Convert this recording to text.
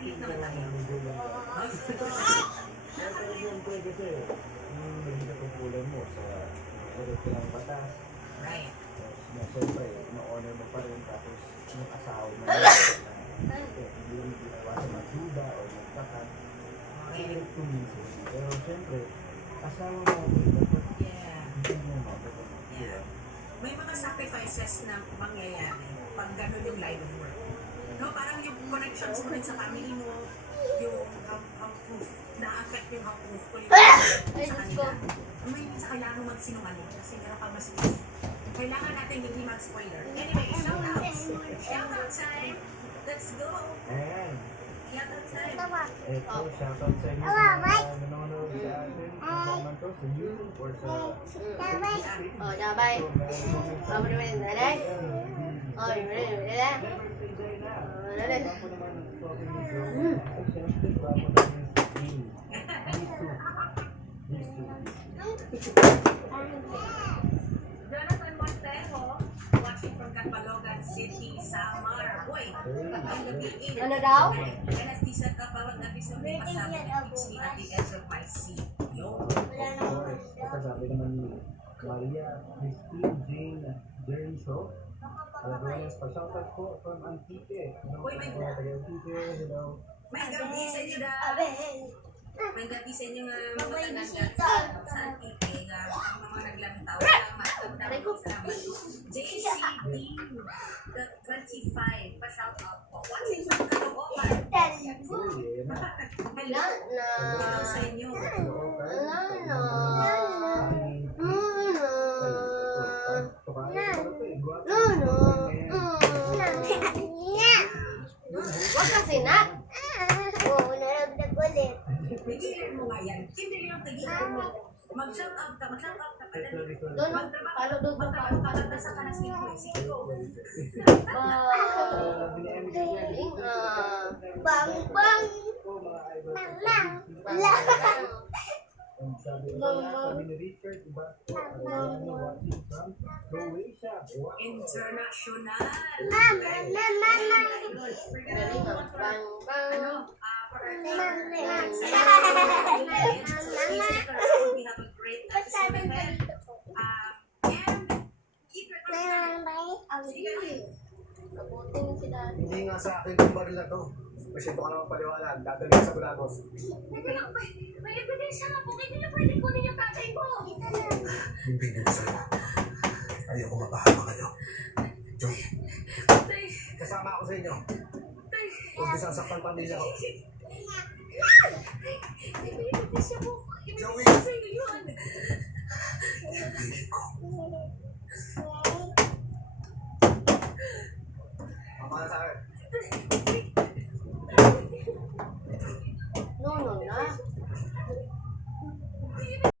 cute naman tayo. Pero siyempre kasi, naging katungkulan mo sa sagot ka ng batas. Right. Siyempre, na-honor mo pa rin tapos yung asawa mo na hindi rin ginawa sa magduda o magtakat. Okay. Pero siyempre, asawa mo dapat Yeah. hindi mo mababa. Yeah. May mga sacrifices na mangyayari pag gano'n yung line of work. No, parang yung connections mo rin sa family mo, yung how proof, na-affect yung how truthful yung sa kanila. May minsan kailangan mo magsinungaling kasi meron kang mas kailangan natin hindi mag-spoiler. Anyway, shoutouts! Shoutout time! Let's go! Ayan. Shoutout time! Ito, shoutout sa inyo sa mga nanonood sa atin. Kung naman to, sa YouTube or sa Facebook. Oh, sabay. So, meron kami sa Vamos naman yung daday. Oh, yun na. Never say die na. Wala po naman ang talking ni Joe. Ay, syempre, bago namin sa team. These two. Jonathan Montero, watching from Catbalogan City, Samar. Uy, ang gabi Ano daw? Alas 10 ka bawat episode may kasama ni Fix Me at the edge of my seat. Yo. Of course. Kasabi naman ni Maria, Christine, Jane, Jerry Shaw. Adonis, pa-shoutout po from Antique. Uy, may Antique, hello. may gabi sa inyo daw. May gabi sa inyo nga mga taga sa Antique. Ang mga naglantaw. Salamat. JCD, the 25. Pa-shoutout po. Watching from Caloocan. Hello. Hello sa inyo. Huwag kasi na. Tigilan mo nga yan. Hindi lang tigilan mo. Mag-shoutout ka pala. Doon, palo doon. Magpapasa ka na sa inyo. Sige go. Sabi ni Richard, Basto, watching from Croatia. International. Galing We're ah. Bang, bang. We have a great episode ahead. And keep your Kabutin si Daddy. Hindi nga sa akin yung baril na to. Masyado ka naman paliwanag. Dadalhin sa Bulagos. May ebidensya nga po. Hindi na pwede kunin yung tatay ko. Hindi ko sa'yo. Ayoko mapahama kayo. Joy, kasama ako sa inyo. Huwag niyo sasaktan pamilya ko. May ebidensya po. Joey! Sa iyo yun. Pipili ko. Tama na sa akin.